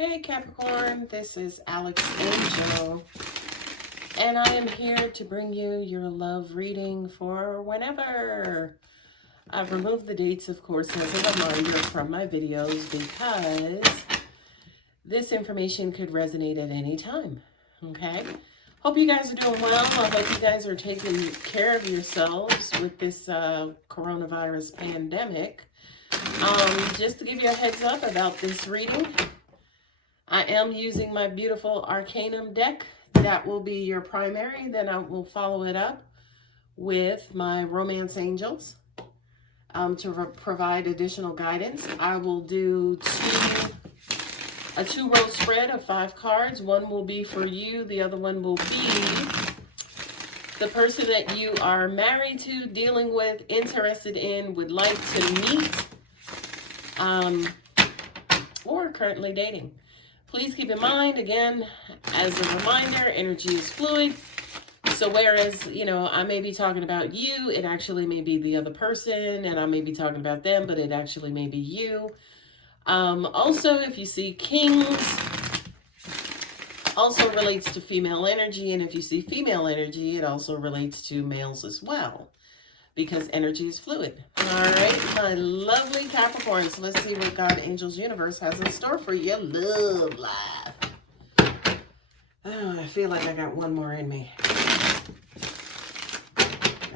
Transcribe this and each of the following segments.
Hey Capricorn, this is Alex Angel, and I am here to bring you your love reading for whenever. I've removed the dates, of course, as a reminder from my videos because this information could resonate at any time, okay? Hope you guys are doing well. I hope you guys are taking care of yourselves with this coronavirus pandemic. Just to give you a heads up about this reading, I am using my beautiful Arcanum deck. That will be your primary. Then I will follow it up with my Romance Angels to provide additional guidance. I will do a two-row spread of 5 cards. One will be for you. The other one will be the person that you are married to, dealing with, interested in, would like to meet, or currently dating. Please keep in mind, again, as a reminder, energy is fluid. So whereas, I may be talking about you, it actually may be the other person, and I may be talking about them, but it actually may be you. Also, if you see kings, also relates to female energy, and if you see female energy, it also relates to males as well, because energy is fluid. All right, my lovely Capricorns, let's see what God, Angels, Universe has in store for your love life. Oh, I feel like I got one more in me.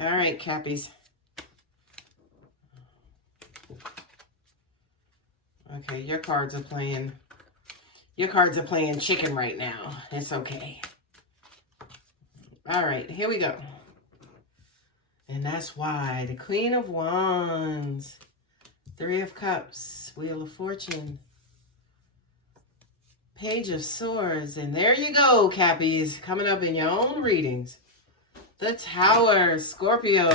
All right, Cappies. Okay, your cards are playing chicken right now. It's okay. All right, here we go. And that's why the Queen of Wands, 3 of Cups, Wheel of Fortune, Page of Swords, and there you go, Cappies, coming up in your own readings. The Tower, Scorpio.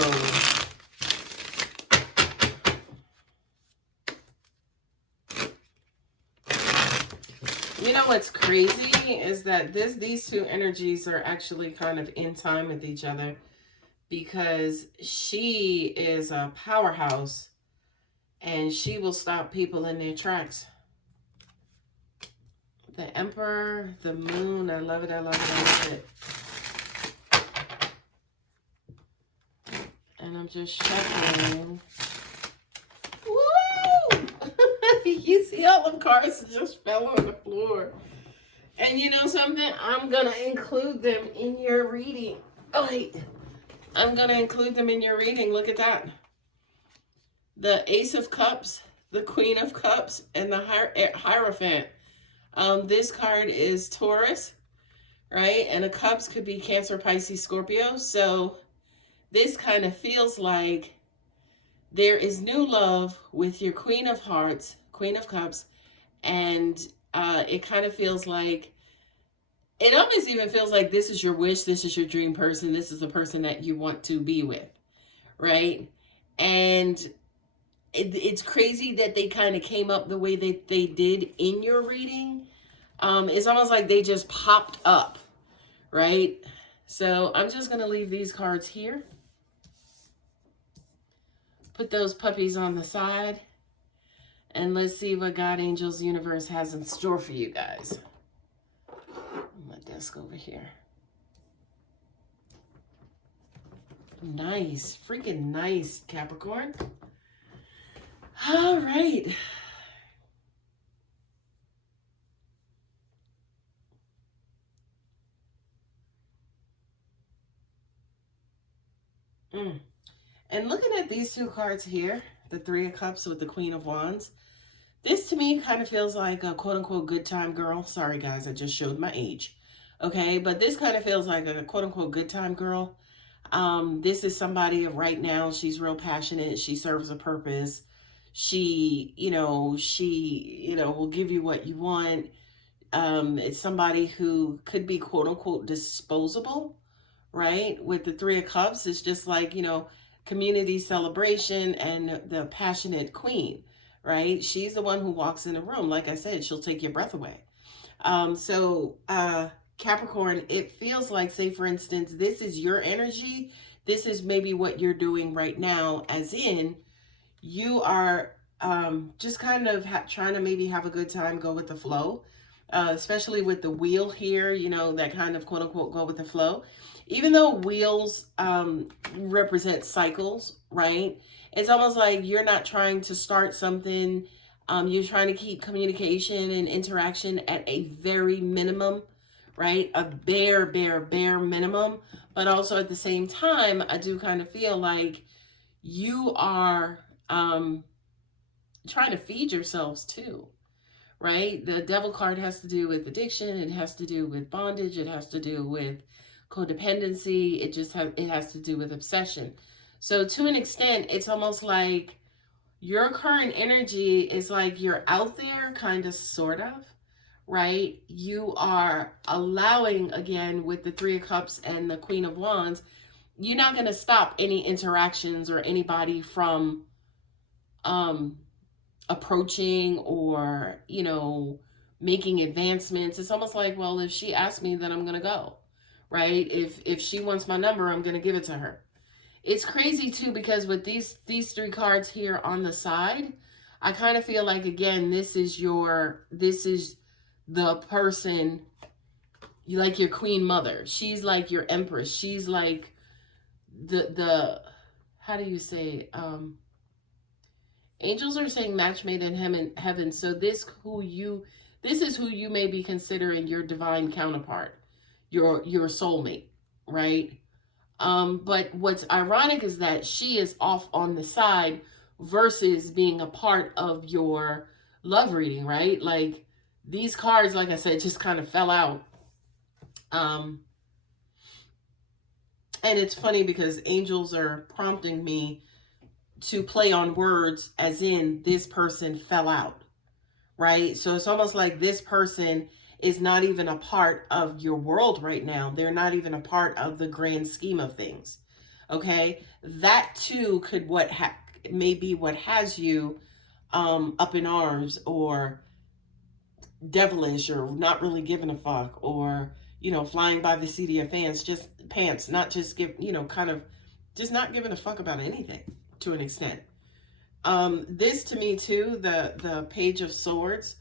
You know what's crazy is that these two energies are actually kind of in time with each other, because she is a powerhouse and she will stop people in their tracks. The Emperor, the Moon, I love it, I love it, I love it. And I'm just checking. Woo! You see all the cards just fell on the floor. And you know something? I'm going to include them in your reading. Oh, wait. I'm going to include them in your reading. Look at that. The Ace of Cups, the Queen of Cups, and the Hierophant. This card is Taurus, right? And the Cups could be Cancer, Pisces, Scorpio. So this kind of feels like there is new love with your Queen of Hearts, Queen of Cups, and it kind of feels like, it almost even feels like this is your wish, this is your dream person, this is the person that you want to be with, right? And it's crazy that they kind of came up the way that they did in your reading. It's almost like they just popped up, right? So I'm just going to leave these cards here. Put those puppies on the side. And let's see what God, Angels, Universe has in store for you guys. My desk over here. Nice. Freaking nice, Capricorn. All right. And looking at these two cards here, the 3 of Cups with the Queen of Wands, this to me kind of feels like a quote-unquote good time girl. Sorry, guys, I just showed my age. Okay, but this kind of feels like a quote-unquote good time girl. This is somebody right now, she's real passionate. She serves a purpose. She will give you what you want. It's somebody who could be quote-unquote disposable, right? With the 3 of Cups, it's just like, community celebration and the passionate queen, right? She's the one who walks in the room. Like I said, she'll take your breath away. Capricorn, it feels like, say for instance, this is your energy. This is maybe what you're doing right now, as in you are just kind of trying to maybe have a good time, go with the flow. especially with the wheel here, you know, that kind of quote unquote go with the flow. Even though wheels represent cycles, right? It's almost like you're not trying to start something. You're trying to keep communication and interaction at a very minimum, right? A bare minimum. But also at the same time, I do kind of feel like you are trying to feed yourselves too, right? The devil card has to do with addiction. It has to do with bondage. It has to do with codependency. It has to do with obsession. So to an extent, it's almost like your current energy is like you're out there, kind of, sort of, right? You are allowing, again, with the Three of Cups and the Queen of Wands, you're not going to stop any interactions or anybody from approaching or, you know, making advancements. It's almost like, well, if she asks me, then I'm going to go, right? If she wants my number, I'm going to give it to her. It's crazy too, because with these three cards here on the side, I kind of feel like, again, this is the person, you like your queen mother. She's like your empress. She's like the how do you say, angels are saying match made in heaven. So this is who you may be considering your divine counterpart, your soulmate, right? But what's ironic is that she is off on the side versus being a part of your love reading, right? Like, these cards, like I said, just kind of fell out. And it's funny because angels are prompting me to play on words, as in this person fell out, right? So it's almost like this person is not even a part of your world right now. They're not even a part of the grand scheme of things, okay? That too could maybe what has you up in arms, or devilish, or not really giving a fuck, or, you know, flying by the seat of your pants, not just kind of just not giving a fuck about anything to an extent. This to me too, the Page of Swords,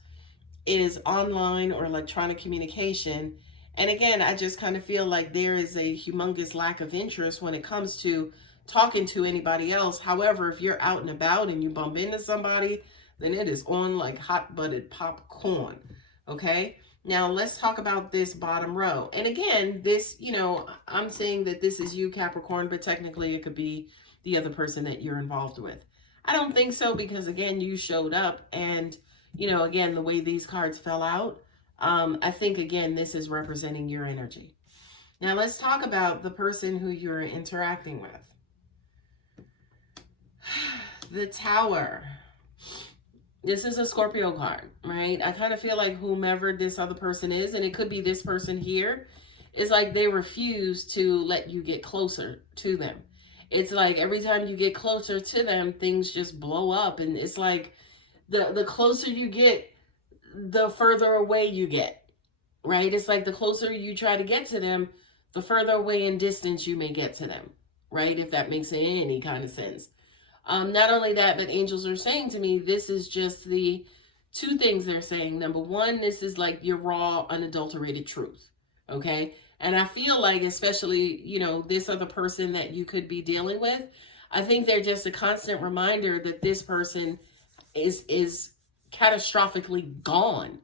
is online or electronic communication. And again, I just kind of feel like there is a humongous lack of interest when it comes to talking to anybody else. However, if you're out and about and you bump into somebody, then it is on like hot-buttered popcorn, okay? Now, let's talk about this bottom row. And again, this, you know, I'm saying that this is you, Capricorn, but technically it could be the other person that you're involved with. I don't think so, because again, you showed up, and, you know, again, the way these cards fell out, I think, again, this is representing your energy. Now, let's talk about the person who you're interacting with. The Tower. This is a Scorpio card, right? I kind of feel like whomever this other person is, and it could be this person here, is like they refuse to let you get closer to them. It's like every time you get closer to them, things just blow up. And it's like the closer you get, the further away you get, right? It's like the closer you try to get to them, the further away in distance you may get to them, right? If that makes any kind of sense. Not only that, but angels are saying to me, this is just the two things they're saying. Number one, this is like your raw, unadulterated truth, okay? And I feel like, especially, you know, this other person that you could be dealing with, I think they're just a constant reminder that this person is catastrophically gone,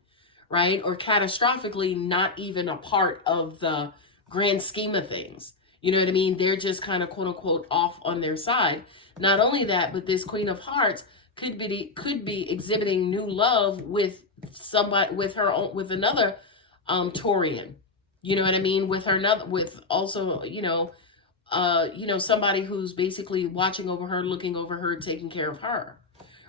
right? Or catastrophically not even a part of the grand scheme of things. You know what I mean? They're just kind of quote unquote off on their side. Not only that, but this Queen of Hearts could be exhibiting new love with somebody, with another Taurian. You know what I mean? With also, somebody who's basically watching over her, looking over her, taking care of her,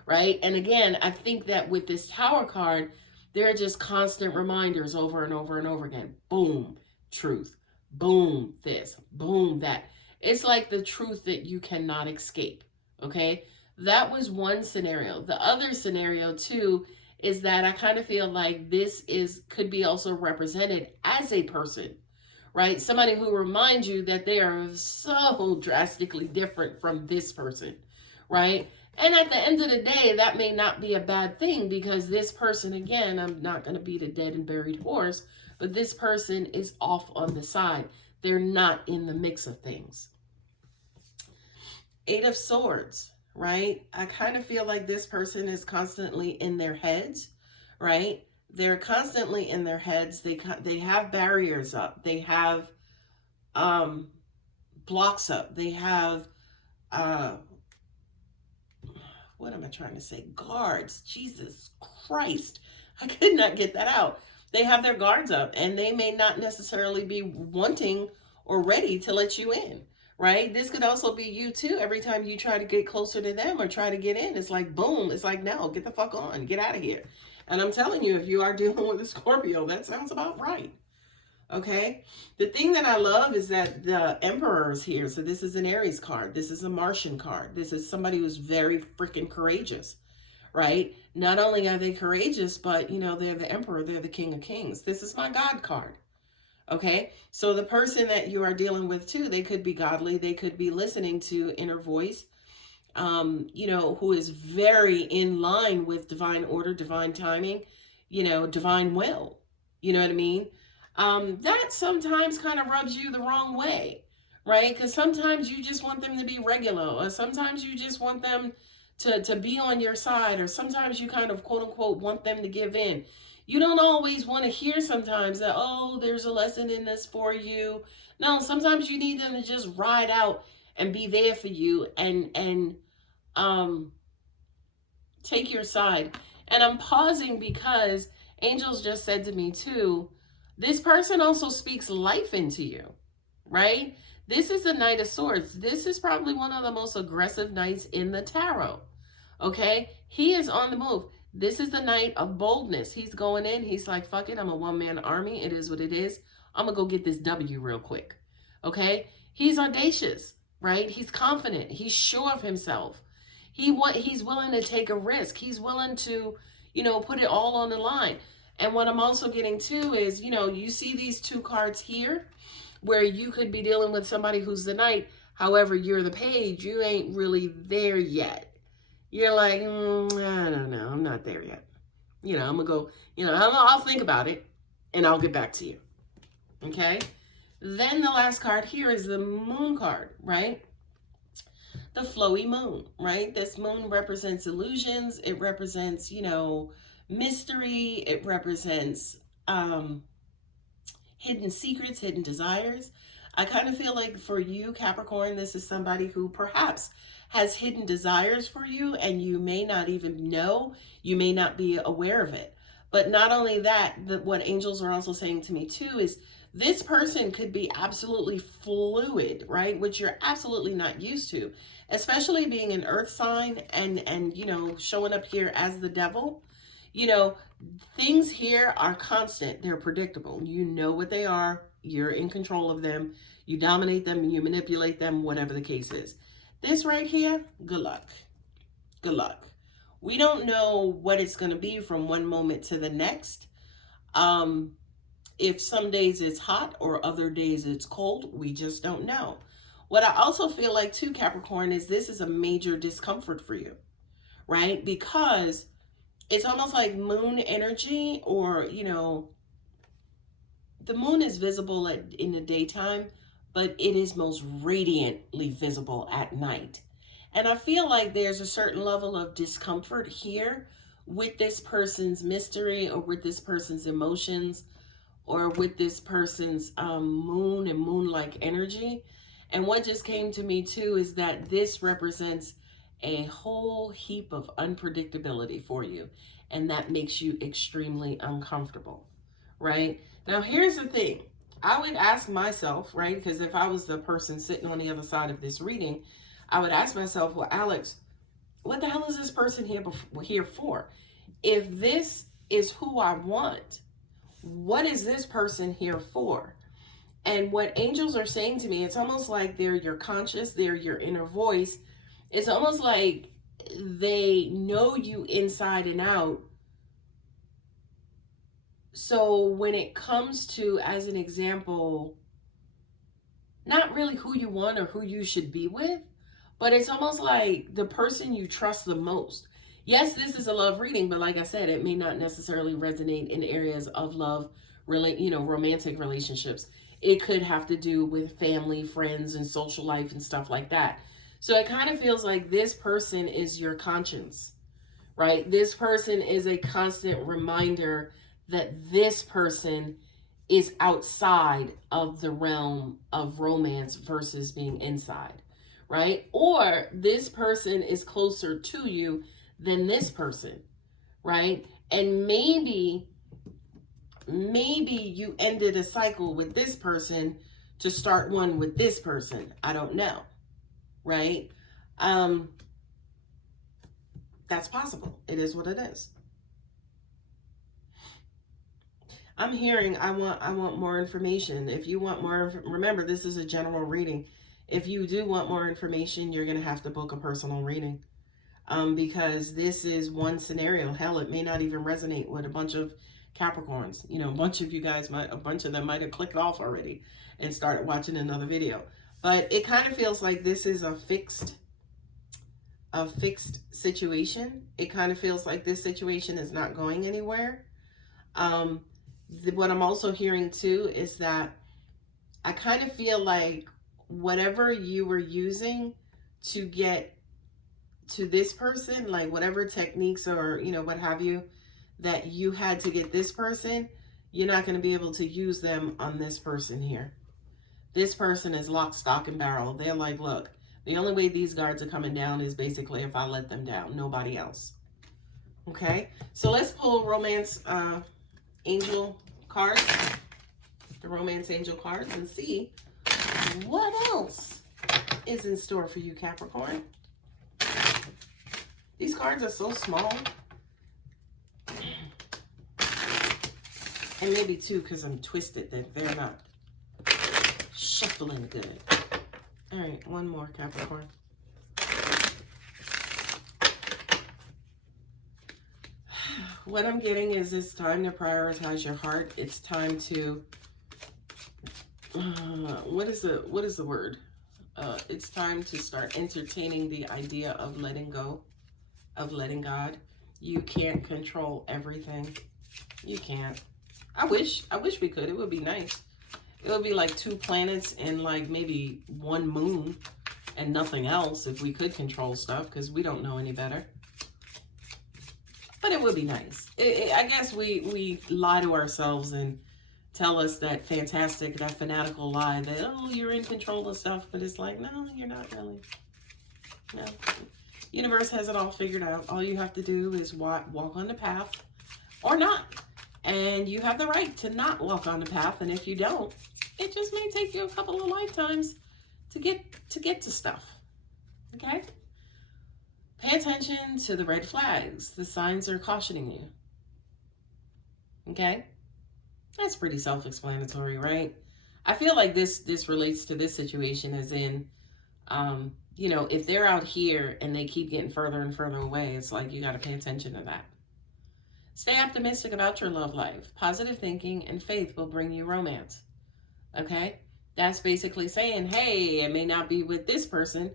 right? And again, I think that with this Tower card, there are just constant reminders over and over and over again. Boom, truth. Boom, this. Boom, that. It's like the truth that you cannot escape, okay? That was one scenario. The other scenario, too, is that I kind of feel like this could be also represented as a person, right? Somebody who reminds you that they are so drastically different from this person, right? And at the end of the day, that may not be a bad thing, because this person, again, I'm not going to beat a dead and buried horse, but this person is off on the side. They're not in the mix of things. Eight of Swords, right? I kind of feel like this person is constantly in their heads, right? They're constantly in their heads. They have barriers up. They have blocks up. They have what am I trying to say? Guards. Jesus Christ. I could not get that out. They have their guards up, and they may not necessarily be wanting or ready to let you in, right? This could also be you too. Every time you try to get closer to them or try to get in, it's like, boom. It's like, no, get the fuck on. Get out of here. And I'm telling you, if you are dealing with a Scorpio, that sounds about right. Okay, the thing that I love is that the Emperor is here. So this is an Aries card. This is a Martian card. This is somebody who's very freaking courageous, right? Not only are they courageous, but, you know, they're the Emperor. They're the King of Kings. This is my God card. Okay, so the person that you are dealing with too, they could be godly. They could be listening to inner voice, you know, who is very in line with divine order, divine timing, you know, divine will. You know what I mean? That sometimes kind of rubs you the wrong way, right? Because sometimes you just want them to be regular, or sometimes you just want them to be on your side, or sometimes you kind of quote unquote want them to give in. You don't always want to hear sometimes that, oh, there's a lesson in this for you. No, sometimes you need them to just ride out and be there for you and take your side. And I'm pausing because angels just said to me too, this person also speaks life into you, right? This is the Knight of Swords. This is probably one of the most aggressive knights in the tarot, okay? He is on the move. This is the Knight of Boldness. He's going in. He's like, fuck it, I'm a one-man army. It is what it is. I'm going to go get this W real quick, okay? He's audacious, right? He's confident. He's sure of himself. He's willing to take a risk. He's willing to, you know, put it all on the line. And what I'm also getting to is, you know, you see these two cards here where you could be dealing with somebody who's the knight. However, you're the page. You ain't really there yet. You're like, I don't know. I'm not there yet. You know, I'm going to go, you know, I'll think about it and I'll get back to you. Okay. Then the last card here is the Moon card, right? The flowy moon, right? This moon represents illusions. It represents, you know, mystery. It represents hidden secrets, hidden desires. I kind of feel like for you, Capricorn, this is somebody who perhaps has hidden desires for you, and you may not even know. You may not be aware of it. But not only that, what angels are also saying to me too is this person could be absolutely fluid, right? Which you're absolutely not used to, especially being an earth sign and you know, showing up here as the devil. You know, things here are constant. They're predictable. You know what they are. You're in control of them. You dominate them and you manipulate them, whatever the case is. This right here, good luck. Good luck. We don't know what it's going to be from one moment to the next. If some days it's hot or other days it's cold, we just don't know. What I also feel like too, Capricorn, is this is a major discomfort for you, right? Because it's almost like moon energy, or, you know, the moon is visible in the daytime, but it is most radiantly visible at night. And I feel like there's a certain level of discomfort here with this person's mystery, or with this person's emotions, or with this person's moon and moon-like energy. And what just came to me too is that this represents a whole heap of unpredictability for you. And that makes you extremely uncomfortable, right? Now, here's the thing. I would ask myself, right? Because if I was the person sitting on the other side of this reading, I would ask myself, well, Alex, what the hell is this person here for? If this is who I want, what is this person here for? And what angels are saying to me, it's almost like they're your conscious, they're your inner voice. It's almost like they know you inside and out. So when it comes to, as an example, not really who you want or who you should be with, But it's almost like the person you trust the most. Yes, this is a love reading, but like I said, it may not necessarily resonate in areas of love, really, romantic relationships. It could have to do with family, friends, and social life and stuff like that. So it kind of feels like this person is your conscience, right? This person is a constant reminder that this person is outside of the realm of romance versus being inside, right? Or this person is closer to you than this person, right? And maybe you ended a cycle with this person to start one with this person. I don't know, right? That's possible. It is what it is. I'm hearing I want more information. If you want more, remember this is a general reading. If you do want more information, you're going to have to book a personal reading. Because this is one scenario. Hell, it may not even resonate with a bunch of Capricorns. A bunch of you guys a bunch of them might have clicked off already and started watching another video. But it kind of feels like this is a fixed situation. It kind of feels like this situation is not going anywhere. What I'm also hearing too is that I kind of feel like whatever you were using to get to this person, like whatever techniques or, what have you, that you had to get this person, you're not going to be able to use them on this person here. This person is lock, stock, and barrel. They're like, look, the only way these guards are coming down is basically if I let them down, nobody else. Okay, so let's pull romance angel cards, the romance angel cards, and see what else is in store for you, Capricorn. These cards are so small. And maybe too, because I'm twisted, that they're not shuffling good. All right, one more, Capricorn. What I'm getting is it's time to prioritize your heart. It's time to, what is the word? It's time to start entertaining the idea of letting go, of letting God. You can't control everything. You can't. I wish we could. It would be nice. It would be like 2 planets and like maybe 1 moon and nothing else if we could control stuff, because we don't know any better. But it would be nice. I guess we lie to ourselves and tell us that fanatical lie that, oh, you're in control of stuff. But it's like, no, you're not really. No. Universe has it all figured out. All you have to do is walk on the path or not. And you have the right to not walk on the path. And if you don't, it just may take you a couple of lifetimes to get to stuff. Okay? Pay attention to the red flags. The signs are cautioning you. Okay? That's pretty self-explanatory, right? I feel like this relates to this situation as in, if they're out here and they keep getting further and further away, it's like you got to pay attention to that. Stay optimistic about your love life. Positive thinking and faith will bring you romance. Okay? That's basically saying, hey, it may not be with this person.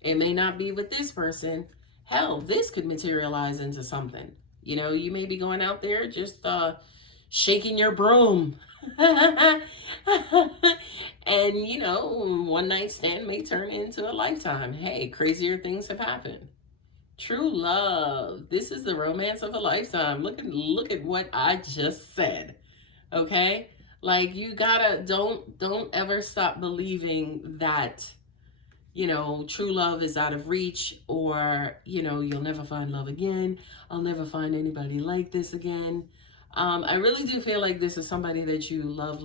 It may not be with this person. Hell, this could materialize into something. You may be going out there just shaking your broom. And, one night stand may turn into a lifetime. Hey, crazier things have happened. True love. This is the romance of a lifetime. Look at what I just said. Okay? Like, you gotta, don't ever stop believing that, true love is out of reach, or, you'll never find love again. I'll never find anybody like this again. I really do feel like this is somebody that you love,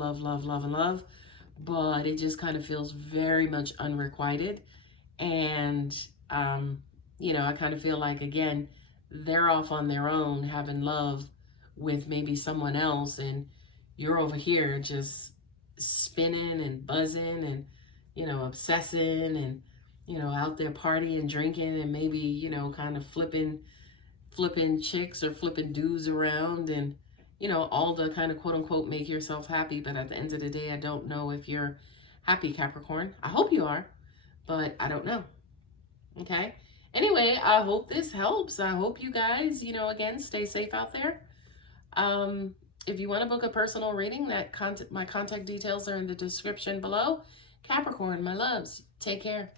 but it just kind of feels very much unrequited. And, I kind of feel like, again, they're off on their own having love with maybe someone else, and you're over here just spinning and buzzing and, obsessing and, out there partying, drinking, and maybe, kind of flipping chicks or flipping dudes around and, all the kind of quote unquote make yourself happy. But at the end of the day, I don't know if you're happy, Capricorn. I hope you are, but I don't know. Okay. Anyway, I hope this helps. I hope you guys, you know, again, stay safe out there. If you want to book a personal reading, my contact details are in the description below. Capricorn, my loves, take care.